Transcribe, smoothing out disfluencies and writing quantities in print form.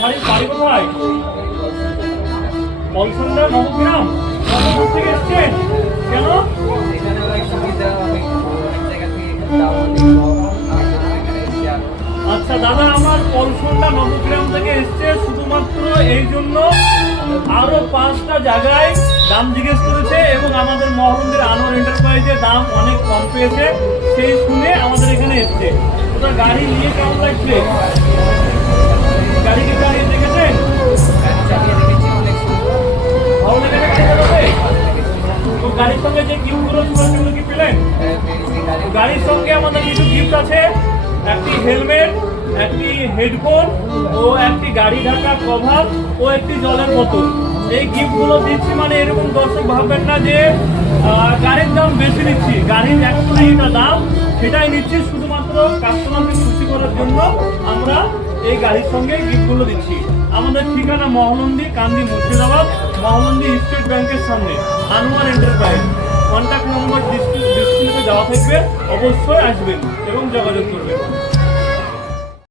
বাড়ি বাড়ি কোথায়? পলসন্ডা নবগ্রাম। কতদূর থেকে এসছেন? কেন? আচ্ছা দাদা, আমার পলসন্ডা নবগ্রাম থেকে এসছে শুধুমাত্র এই জন্য, আরো 5টা জায়গায় দাম জিজ্ঞেস করেছে এবং আমাদের মহরমদের আনোয়ার এন্টারপ্রাইজে দাম অনেক কম পেয়েছে, সেই শুনে আমাদের এখানে এসছে। ওটা গাড়ি নিয়ে কেমন লাগছে? গাড়ি কি চালিয়ে দেখেছেন? ভালো লেগেছে গাড়ি চালাতে? তো গাড়ির সঙ্গে যে গিফটগুলো ছিল সেগুলো কি পেলেন? গাড়ির সঙ্গে আমাদের কিছু গিফট আছে, একটি হেলমেট, একটি হেডফোন ও একটি গাড়ি ঢাকা কভার ও একটি জলের বোতল। এই গিফটগুলো দিচ্ছি মানে এরকম দর্শক ভাববেন না যে গাড়ির দাম বেশি নিচ্ছি। গাড়ির অ্যাকচুয়ালি যেটা দাম সেটাই নিচ্ছি, শুধুমাত্র কাস্টমারকে খুশি করার জন্য আমরা এই গাড়ির সঙ্গে গিফটগুলো দিচ্ছি। আমাদের ঠিকানা মহানন্দী, কান্দি, মুর্শিদাবাদ, মহানন্দী স্টেট ব্যাংকের সামনে, আনোয়ার এন্টারপ্রাইজ। কন্ট্যাক্ট নম্বর ডিসপ্লেতে দেওয়া থাকবে, অবশ্যই আসবেন এবং যোগাযোগ করবেন।